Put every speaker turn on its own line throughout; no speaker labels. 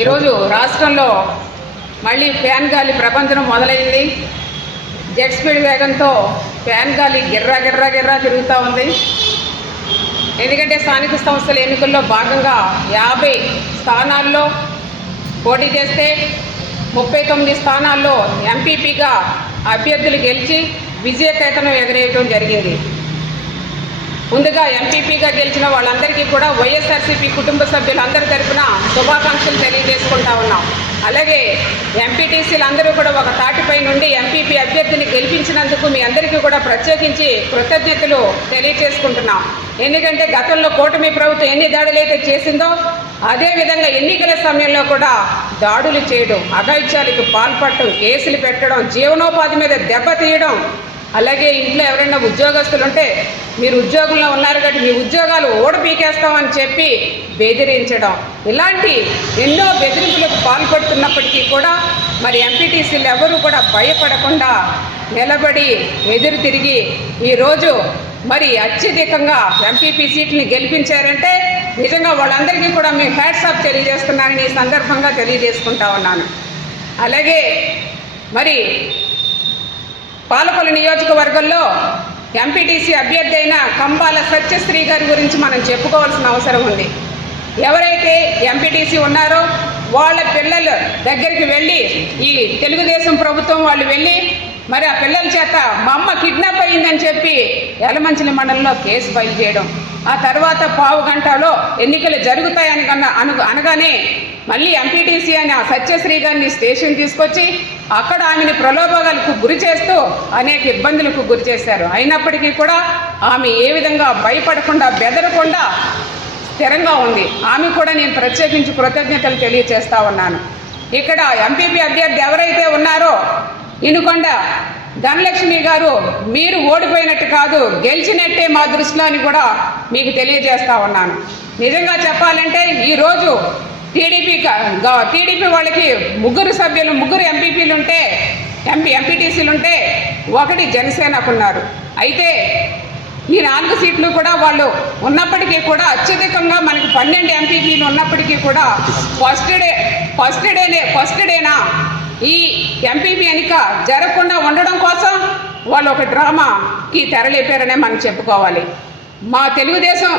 ఈరోజు రాష్ట్రంలో మళ్ళీ ఫ్యాన్ గాలి ప్రపంచం మొదలైంది. జెట్ స్పీడ్ వేగంతో ఫ్యాన్ గాలి గిర్రా గిర్రా గిర్రా తిరుగుతూ ఉంది. ఎందుకంటే స్థానిక సంస్థల ఎన్నికల్లో భాగంగా యాభై స్థానాల్లో పోటీ చేస్తే ముప్పై తొమ్మిది స్థానాల్లో ఎంపీపీగా అభ్యర్థులు గెలిచి విజయకేతనం ఎగరేయటం జరిగింది. ముందుగా ఎంపీపీగా గెలిచిన వాళ్ళందరికీ కూడా వైఎస్ఆర్సీపీ కుటుంబ సభ్యులందరి తరఫున శుభాకాంక్షలు తెలియజేసుకుంటా ఉన్నాం. అలాగే ఎంపీటీసీలందరూ కూడా ఒక తాటిపై నుండి ఎంపీపీ అభ్యర్థిని గెలిపించినందుకు మీ అందరికీ కూడా ప్రత్యేకించి కృతజ్ఞతలు తెలియజేసుకుంటున్నాం. ఎందుకంటే గతంలో కూటమి ప్రభుత్వం ఎన్ని దాడులైతే చేసిందో అదేవిధంగా ఎన్నికల సమయంలో కూడా దాడులు చేయడం అఘాయిత్యాలకు పాల్పడటం కేసులు పెట్టడం జీవనోపాధి మీద దెబ్బతీయడం అలాగే ఇంట్లో ఎవరైనా ఉద్యోగస్తులుంటే మీరు ఉద్యోగంలో ఉన్నారు కాబట్టి మీ ఉద్యోగాలు ఓడపీకేస్తామని చెప్పి బెదిరించడం. ఇలాంటి ఎన్నో బెదిరింపులకు పాల్పడుతున్నప్పటికీ కూడా మరి ఎంపీటీసీలు ఎవరూ కూడా భయపడకుండా నిలబడి ఎదురు తిరిగి ఈరోజు మరి అత్యధికంగా ఎంపీపీ సీట్ని గెలిపించారంటే నిజంగా వాళ్ళందరికీ కూడా మేము హ్యాట్సాప్ తెలియజేస్తున్నానని ఈ సందర్భంగా తెలియజేసుకుంటా ఉన్నాను. అలాగే మరి పాలకొల్లు నియోజకవర్గంలో ఎంపీటీసీ అభ్యర్థి అయిన కంబాల సత్యశ్రీ గారి గురించి మనం చెప్పుకోవాల్సిన అవసరం ఉంది. ఎవరైతే ఎంపీటీసీ ఉన్నారో వాళ్ళ పిల్లల దగ్గరికి వెళ్ళి ఈ తెలుగుదేశం ప్రభుత్వం వాళ్ళు వెళ్ళి మరి ఆ పిల్లల చేత మా అమ్మ కిడ్నాప్ అయిందని చెప్పి యలమంచిలి మండలంలో కేసు ఫైల్ చేయడం. ఆ తర్వాత పావు గంటలో ఎన్నికలు జరుగుతాయని కన్నా అను అనగానే మళ్ళీ ఎంపీటీసీ అని ఆ సత్యశ్రీ గారిని స్టేషన్ తీసుకొచ్చి అక్కడ ఆమెని ప్రలోభాలకు గురి చేస్తూ అనేక ఇబ్బందులకు గురి చేశారు. అయినప్పటికీ కూడా ఆమె ఏ విధంగా భయపడకుండా బెదరకుండా స్థిరంగా ఉంది. ఆమె కూడా నేను ప్రత్యేకించి కృతజ్ఞతలు తెలియచేస్తా ఉన్నాను. ఇక్కడ ఎంపీపీ అభ్యర్థి ఎవరైతే ఉన్నారో ఇనుకొండ ధనలక్ష్మి గారు మీరు ఓడిపోయినట్టు కాదు గెలిచినట్టే మా దృష్టిలో అని కూడా మీకు తెలియజేస్తా ఉన్నాను. నిజంగా చెప్పాలంటే ఈరోజు టీడీపీ టీడీపీ వాళ్ళకి ముగ్గురు సభ్యులు ముగ్గురు ఎంపీపీలు ఉంటే ఎంపీ ఎంపీటీసీలు ఉంటే ఒకటి జనసేనకున్నారు అయితే ఈ నాలుగు సీట్లు కూడా వాళ్ళు ఉన్నప్పటికీ కూడా అత్యధికంగా మనకి పన్నెండు ఎంపీపీలు ఉన్నప్పటికీ కూడా ఫస్ట్ డే ఫస్ట్ డేనే ఫస్ట్ డేనా ఈ ఎంపీపీ ఎన్నిక జరగకుండా ఉండడం కోసం వాళ్ళు ఒక డ్రామాకి తెరలేపారనే మనం చెప్పుకోవాలి. మా తెలుగుదేశం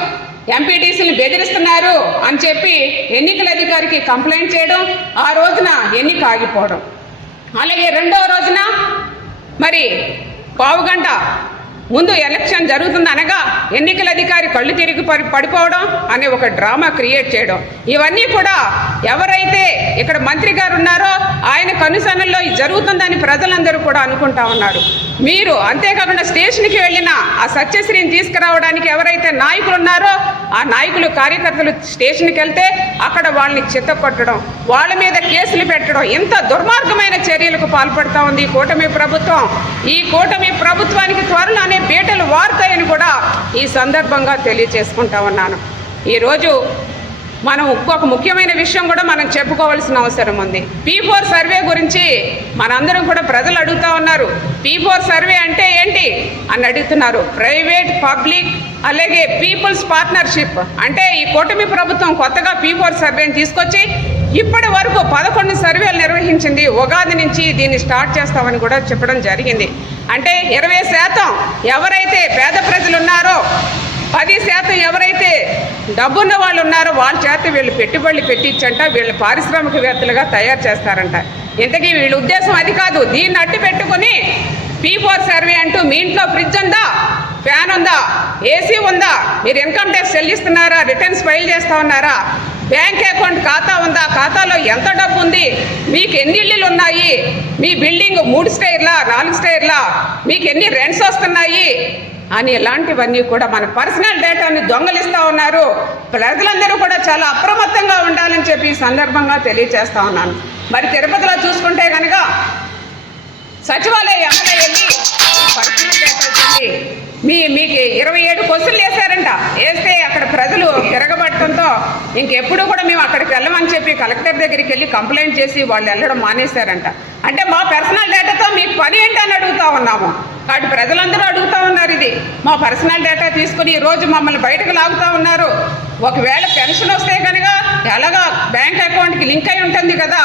ఎంపీటీసీని బెదిరిస్తున్నారు అని చెప్పి ఎన్నికల అధికారికి కంప్లైంట్ చేయడం ఆ రోజున ఎన్నిక ఆగిపోవడం. అలాగే రెండవ రోజున మరి పావుగంట ముందు ఎలక్షన్ జరుగుతుంది అనగా ఎన్నికల అధికారి కళ్ళు తిరిగి పడి పడిపోవడం అనే ఒక డ్రామా క్రియేట్ చేయడం. ఇవన్నీ కూడా ఎవరైతే ఇక్కడ మంత్రి గారు ఉన్నారో కనుసనల్లో ఇది జరుగుతుందని ప్రజలందరూ కూడా అనుకుంటా ఉన్నారు. మీరు అంతేకాకుండా స్టేషన్కి వెళ్ళిన ఆ సత్యశ్రీని తీసుకురావడానికి ఎవరైతే నాయకులు ఉన్నారో ఆ నాయకులు కార్యకర్తలు స్టేషన్కి వెళ్తే అక్కడ వాళ్ళని చిత్తకొట్టడం వాళ్ళ మీద కేసులు పెట్టడం ఇంత దుర్మార్గమైన చర్యలకు పాల్పడుతూ ఉంది ఈ కూటమి ప్రభుత్వం. ఈ కూటమి ప్రభుత్వానికి త్వరలోనే బీటలు వారుతాయని కూడా ఈ సందర్భంగా తెలియచేసుకుంటా ఉన్నాను. ఈరోజు మనం ఇంకొక ముఖ్యమైన విషయం కూడా మనం చెప్పుకోవాల్సిన అవసరం ఉంది. పీ ఫోర్ సర్వే గురించి మనందరం కూడా ప్రజలు అడుగుతా ఉన్నారు. పీ ఫోర్ సర్వే అంటే ఏంటి? అని అడుగుతున్నారు. ప్రైవేట్ పబ్లిక్ అలాగే పీపుల్స్ పార్ట్నర్షిప్ అంటే ఈ కూటమి ప్రభుత్వం కొత్తగా పీ ఫోర్ సర్వేని తీసుకొచ్చి ఇప్పటి వరకు పదకొండు సర్వేలు నిర్వహించింది. ఉగాది నుంచి దీన్ని స్టార్ట్ చేస్తామని కూడా చెప్పడం జరిగింది. అంటే ఇరవై శాతం ఎవరైతే పేద ప్రజలు ఉన్నారో పది శాతం ఎవరైతే డబ్బున్న వాళ్ళు ఉన్నారో వాళ్ళ చేత వీళ్ళు పెట్టుబడులు పెట్టించంట వీళ్ళు పారిశ్రామికవేత్తలుగా తయారు చేస్తారంట. ఇంతకీ వీళ్ళ ఉద్దేశం అది కాదు. దీన్ని అట్టు పెట్టుకుని పీ ఫోర్ సర్వే అంటూ మీ ఇంట్లో ఫ్రిడ్జ్ ఉందా? ఫ్యాన్ ఉందా? ఏసీ ఉందా? మీరు ఇన్కమ్ ట్యాక్స్ చెల్లిస్తున్నారా? రిటర్న్స్ ఫైల్ చేస్తా ఉన్నారా? బ్యాంక్ అకౌంట్ ఖాతా ఉందా? ఖాతాలో ఎంత డబ్బు ఉంది? మీకు ఎన్ని ఇల్లులు ఉన్నాయి? మీ బిల్డింగ్ మూడు స్టైర్లా నాలుగు స్టైర్లా? మీకు ఎన్ని రెంట్స్ వస్తున్నాయి? అని ఇలాంటివన్నీ కూడా మన పర్సనల్ డేటాని దొంగలిస్తూ ఉన్నారు. ప్రజలందరూ కూడా చాలా అప్రమత్తంగా ఉండాలని చెప్పి ఈ సందర్భంగా తెలియజేస్తా ఉన్నాను. మరి తిరుపతిలో చూసుకుంటే కనుక సచివాలయం ఎమ్మెల్యే వెళ్ళి పర్సనల్ డేటా వెళ్ళి మీ మీకు ఇరవై ఏడు క్వశ్చన్లు వేశారంట. వేస్తే అక్కడ ప్రజలు తిరగబడటంతో ఇంకెప్పుడు కూడా మేము అక్కడికి వెళ్ళమని చెప్పి కలెక్టర్ దగ్గరికి వెళ్ళి కంప్లైంట్ చేసి వాళ్ళు వెళ్ళడం మానేశారంట. అంటే మా పర్సనల్ డేటాతో మీకు పని ఏంటని అడుగుతా ఉన్నాము. కాబట్టి ప్రజలందరూ అడుగుతా ఉన్నారు ఇది. మా పర్సనల్ డేటా తీసుకుని ఈరోజు రోజు మమ్మల్ని బయటకు లాగుతా ఉన్నారు. ఒకవేళ పెన్షన్ వస్తే కనుక ఎలాగా బ్యాంక్ అకౌంట్కి లింక్ అయి ఉంటుంది కదా.